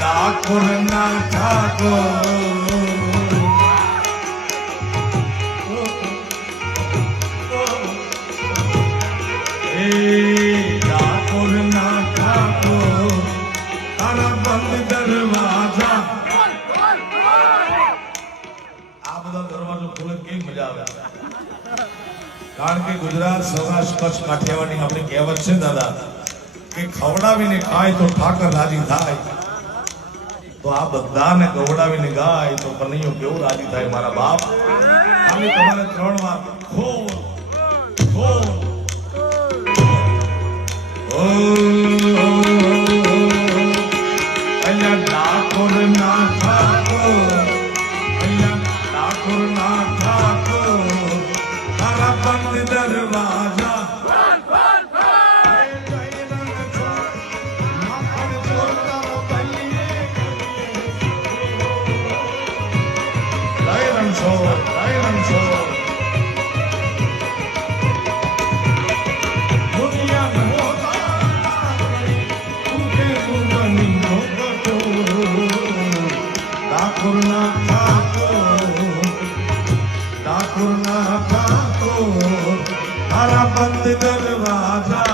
ઠાકોર ના ઠાકોર ઠાકોર ના ઠાકોર તારા બંધ દરવાજા આ બધા દરવાજો ખોલે કેવી મજા આવે કારણ કે ગુજરાત સૌરાષ્ટ્ર કચ્છ કાઠિયાવાડની આપણી કહેવત છે દાદા કે ખવડાવીને ખાય તો ઠાકર રાજી થાય તો આ બધાને ગવડાવીને ગાય તો કનૈયો કેવું રાજી થાય મારા બાપ ખાલી તમારે 3 વાર ખોલ ખોલ ઓ અહીંયા ઠાકોર ના ઠાકોર અહીંયા ઠાકોર ના ઠાકોર તારા બંધ દરવાજા બંધ દરવાજા